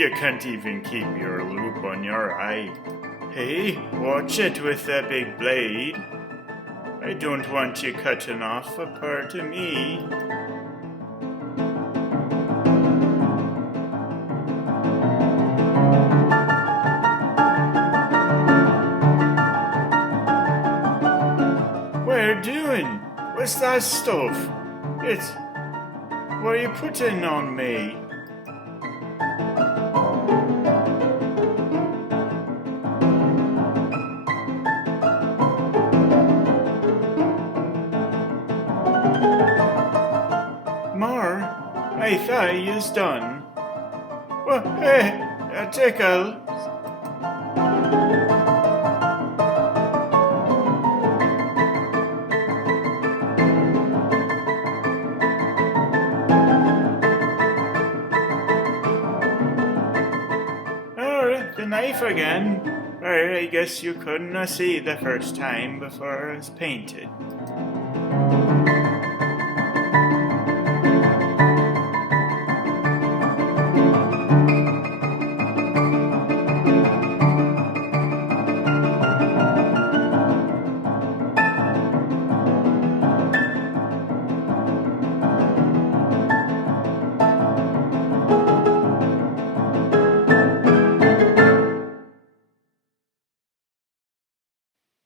You can't even keep your loop on your eye. Hey, watch it with that big blade. I don't want you cutting off a part of me. What are you doing? What's that stuff? What are you putting on me? Mar, I thought you was done. Well, hey, a tickle. The knife again. I guess you couldn't see the first time before it was painted.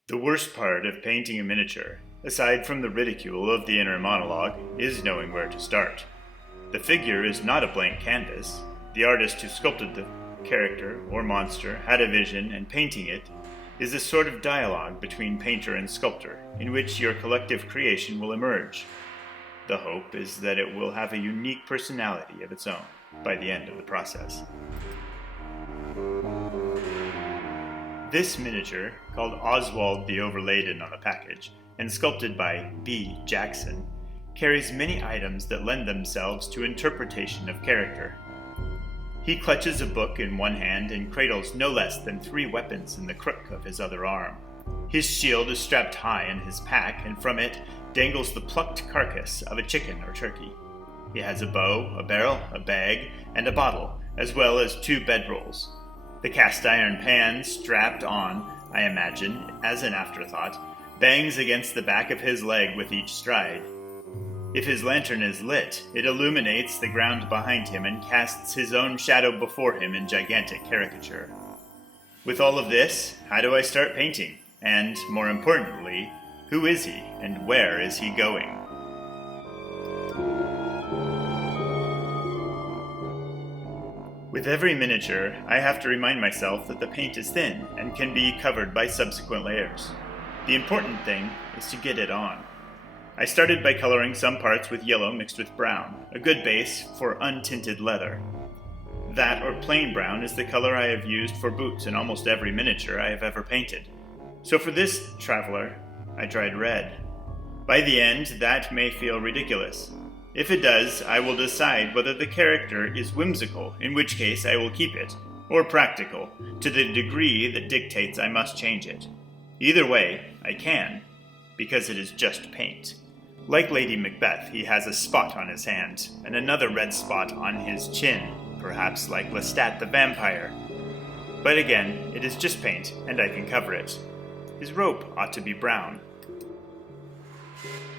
The worst part of painting a miniature, aside from the ridicule of the inner monologue, is knowing where to start. The figure is not a blank canvas. The artist who sculpted the character or monster had a vision, and painting it is a sort of dialogue between painter and sculptor, in which your collective creation will emerge. The hope is that it will have a unique personality of its own by the end of the process. This miniature, called Oswald Be Overladen on the package, and sculpted by B. Jackson, carries many items that lend themselves to interpretation of character. He clutches a book in one hand and cradles no less than 3 weapons in the crook of his other arm. His shield is strapped high in his pack, and from it dangles the plucked carcass of a chicken or turkey. He has a bow, a barrel, a bag, and a bottle, as well as 2 bedrolls. The cast-iron pan, strapped on, I imagine, as an afterthought, bangs against the back of his leg with each stride. If his lantern is lit, it illuminates the ground behind him and casts his own shadow before him in gigantic caricature. With all of this, how do I start painting? And, more importantly, who is he, and where is he going? With every miniature, I have to remind myself that the paint is thin and can be covered by subsequent layers. The important thing is to get it on. I started by coloring some parts with yellow mixed with brown, a good base for untinted leather. That or plain brown is the color I have used for boots in almost every miniature I have ever painted. So for this traveler, I tried red. By the end, that may feel ridiculous. If it does, I will decide whether the character is whimsical, in which case I will keep it, or practical, to the degree that dictates I must change it. Either way, I can, because it is just paint. Like Lady Macbeth, he has a spot on his hand, and another red spot on his chin, perhaps like Lestat the vampire. But again, it is just paint, and I can cover it. His rope ought to be brown.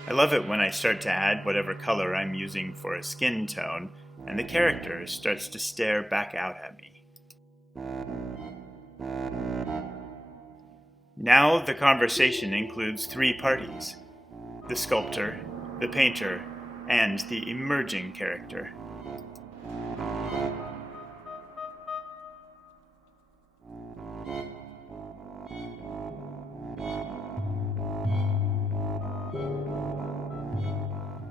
I love it when I start to add whatever color I'm using for a skin tone, and the character starts to stare back out at me. Now the conversation includes 3 parties: the sculptor, the painter, and the emerging character.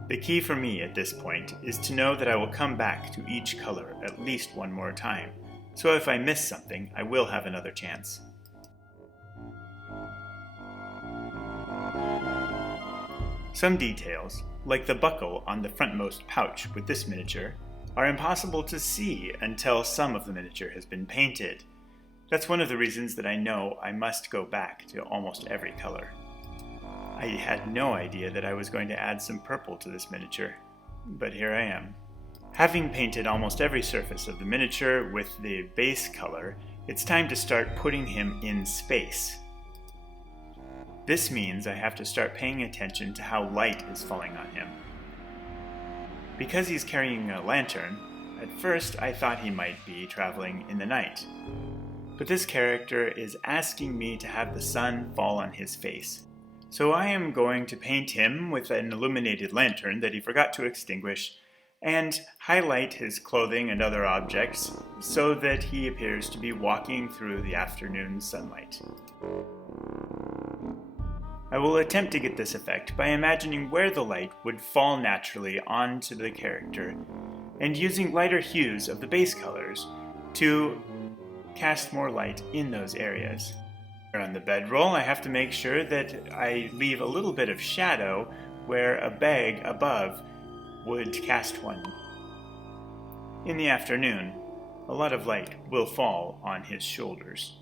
The key for me at this point is to know that I will come back to each color at least one more time, so if I miss something, I will have another chance. Some details, like the buckle on the frontmost pouch with this miniature, are impossible to see until some of the miniature has been painted. That's one of the reasons that I know I must go back to almost every color. I had no idea that I was going to add some purple to this miniature, but here I am. Having painted almost every surface of the miniature with the base color, it's time to start putting him in space. This means I have to start paying attention to how light is falling on him. Because he's carrying a lantern, at first I thought he might be traveling in the night. But this character is asking me to have the sun fall on his face. So I am going to paint him with an illuminated lantern that he forgot to extinguish, and highlight his clothing and other objects so that he appears to be walking through the afternoon sunlight. I will attempt to get this effect by imagining where the light would fall naturally onto the character, and using lighter hues of the base colors to cast more light in those areas. On the bedroll, I have to make sure that I leave a little bit of shadow where a bag above would cast one. In the afternoon, a lot of light will fall on his shoulders.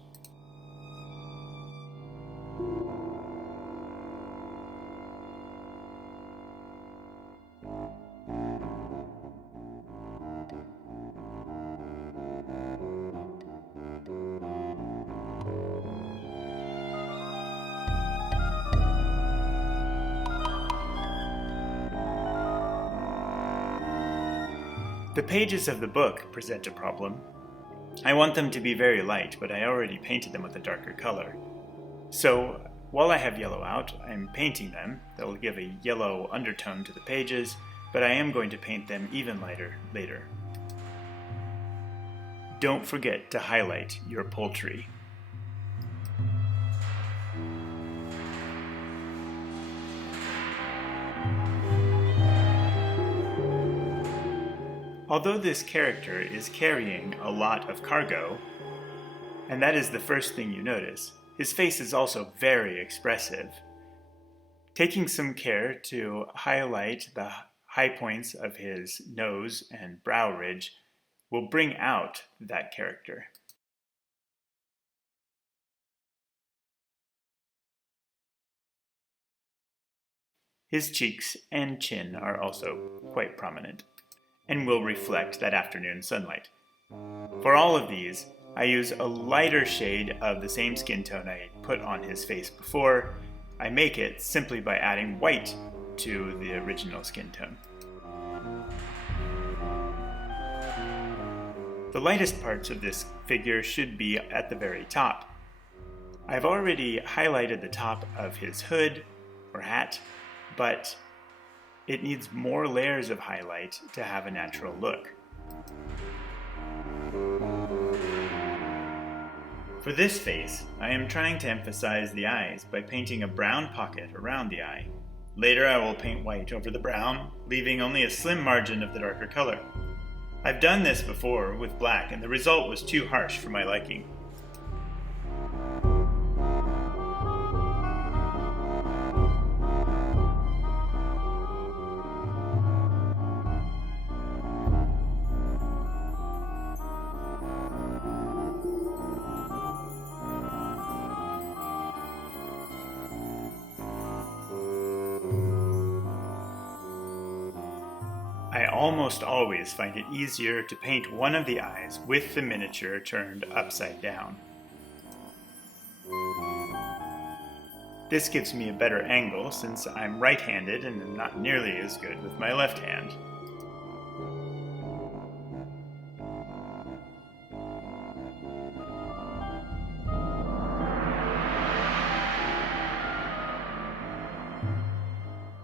The pages of the book present a problem. I want them to be very light, but I already painted them with a darker color. So, while I have yellow out, I'm painting them. That will give a yellow undertone to the pages, but I am going to paint them even lighter later. Don't forget to highlight your poultry. Although this character is carrying a lot of cargo, and that is the first thing you notice, his face is also very expressive. Taking some care to highlight the high points of his nose and brow ridge will bring out that character. His cheeks and chin are also quite prominent, and will reflect that afternoon sunlight. For all of these, I use a lighter shade of the same skin tone I put on his face before. I make it simply by adding white to the original skin tone. The lightest parts of this figure should be at the very top. I've already highlighted the top of his hood or hat, but it needs more layers of highlight to have a natural look. For this face, I am trying to emphasize the eyes by painting a brown pocket around the eye. Later I will paint white over the brown, leaving only a slim margin of the darker color. I've done this before with black, and the result was too harsh for my liking. I almost always find it easier to paint one of the eyes with the miniature turned upside down. This gives me a better angle since I'm right-handed and am not nearly as good with my left hand.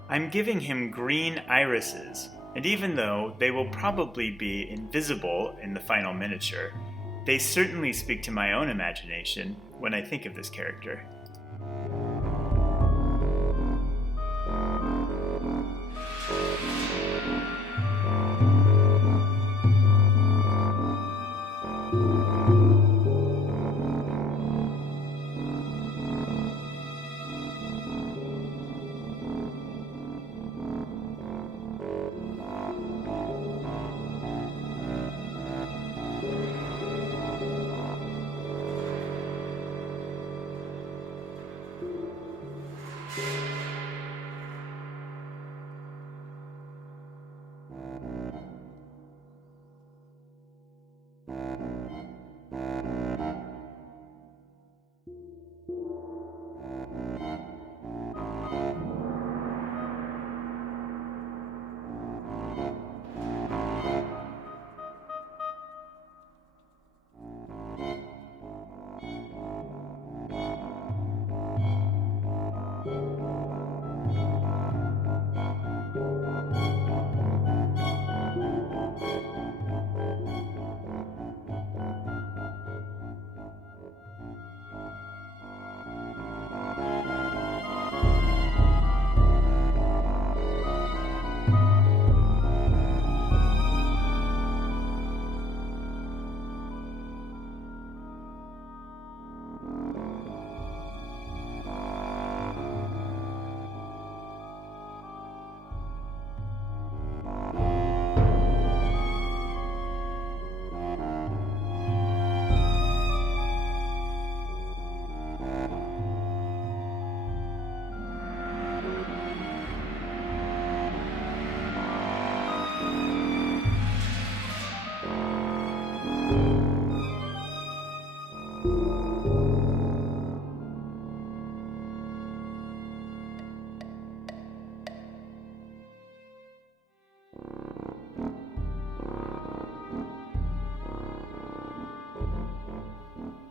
I'm giving him green irises, and even though they will probably be invisible in the final miniature, they certainly speak to my own imagination when I think of this character.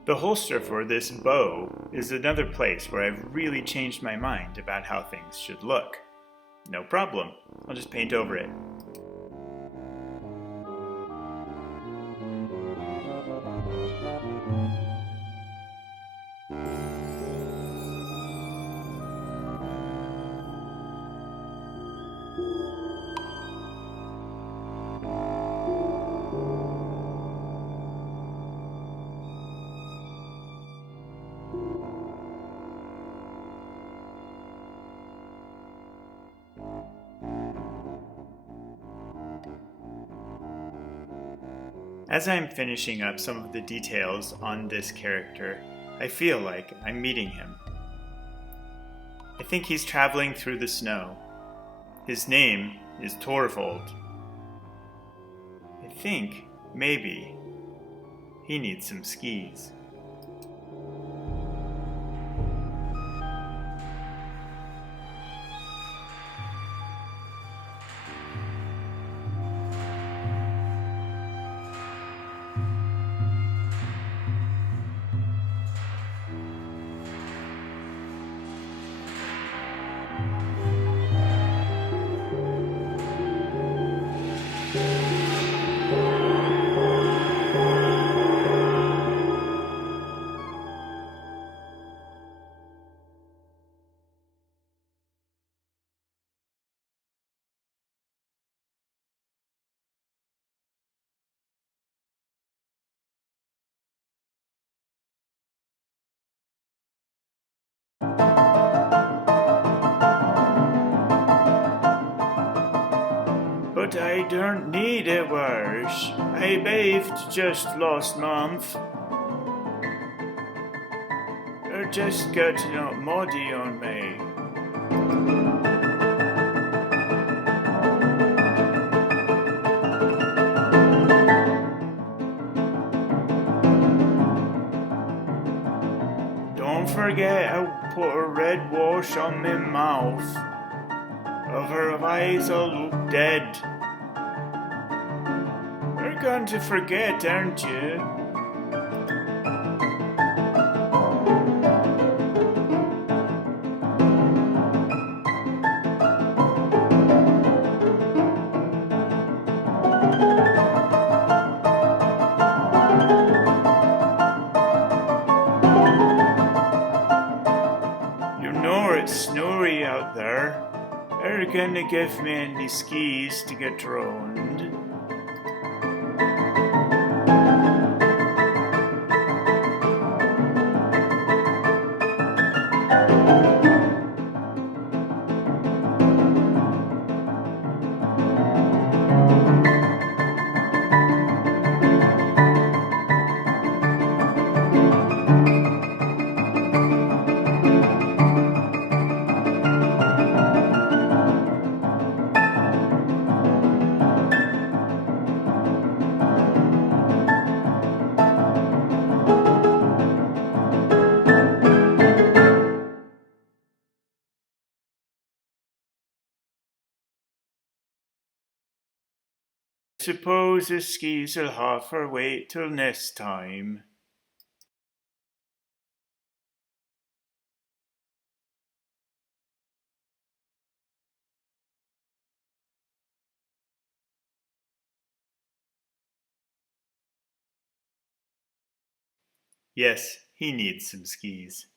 The holster for this bow is another place where I've really changed my mind about how things should look. No problem, I'll just paint over it. As I'm finishing up some of the details on this character, I feel like I'm meeting him. I think he's traveling through the snow. His name is Thorvald. I think, maybe, he needs some skis. But I don't need a wash. I bathed just last month. It just got not muddy on me. Don't forget I put a red wash on my mouth. Otherwise I'll look dead. You're going to forget, aren't you? You know it's snowy out there. Are you gonna give me any skis to get around? Suppose the skis will have to wait till next time. Yes, he needs some skis.